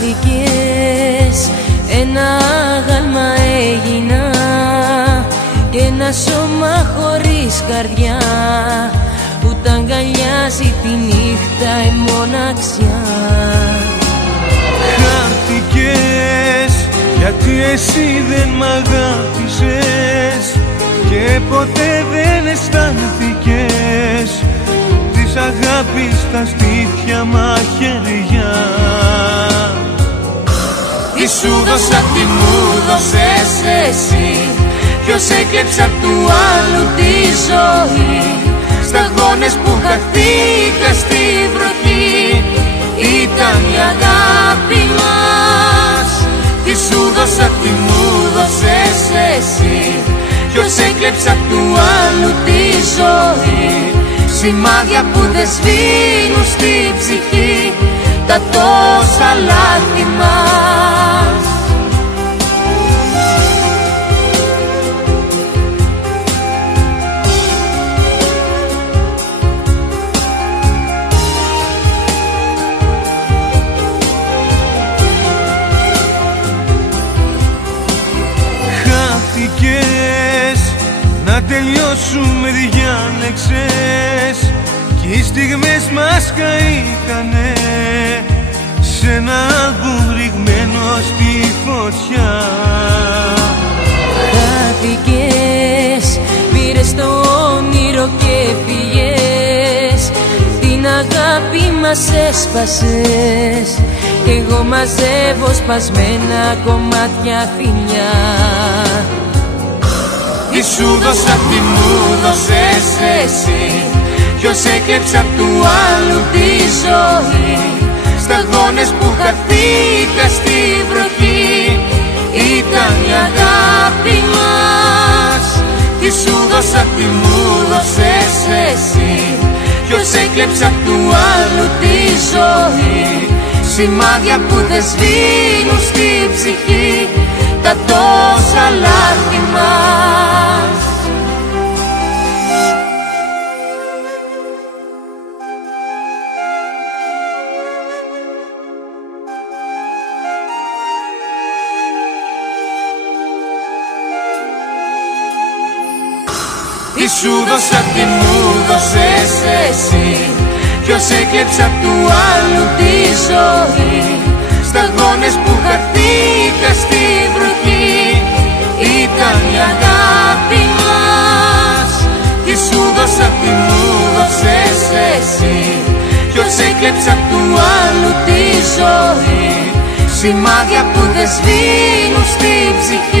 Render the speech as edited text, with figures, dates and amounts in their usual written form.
Χάθηκες, ένα άγαλμα έγινα και ένα σώμα χωρίς καρδιά που τα αγκαλιάζει τη νύχτα η μοναξιά. Χάθηκες γιατί εσύ δεν μ' αγάπησες και ποτέ δεν αισθάνθηκες της αγάπης τα στήθια μαχαιριά. Τι σου δώσα, τι μου δώσες εσύ, ποιος έκλεψε απ' του άλλου τη ζωή. Σταγόνες που χαθήκα στη βροχή ήταν η αγάπη μας. Τι σου δώσα, τι μου δώσες εσύ, ποιος έκλεψε απ' του άλλου τη ζωή. Σημάδια που δεν σβήνουν στη ψυχή τα τόσα λάθη μας. Χάθηκες, να τελειώσουμε διάλεξες κι οι στιγμές μας καήκανε σε ένα άλμπουμ ρηγμένο στη φωτιά. Χάθηκες, πήρες το όνειρο και πήγες, την αγάπη μας έσπασες κι εγώ μαζεύω σπασμένα κομμάτια φιλιά. Τι σου δώσα, τι μου δώσες εσύ, ποιος έκλεψε απ' του άλλου τη ζωή. Σταγόνες που χαθήκα στη βροχή ήταν η αγάπη μας. Τι σου δώσα, τι μου δώσες εσύ, ποιος έκλεψε απ' του άλλου τη ζωή. Σημάδια που δεν σβήνουν στη ψυχή τα τόσα λάθη μας. Τι σου δώσα, τι μου δώσες εσύ, ποιος έκλεψε απ' του άλλου τη ζωή. Σταγόνες που χαθήκα στη βροχή ήταν η αγάπη μας. Τι σου δώσα, τι μου δώσες εσύ, ποιος έκλεψε απ' του άλλου τη ζωή. Σημάδια που δεν σβήνουν στη ψυχή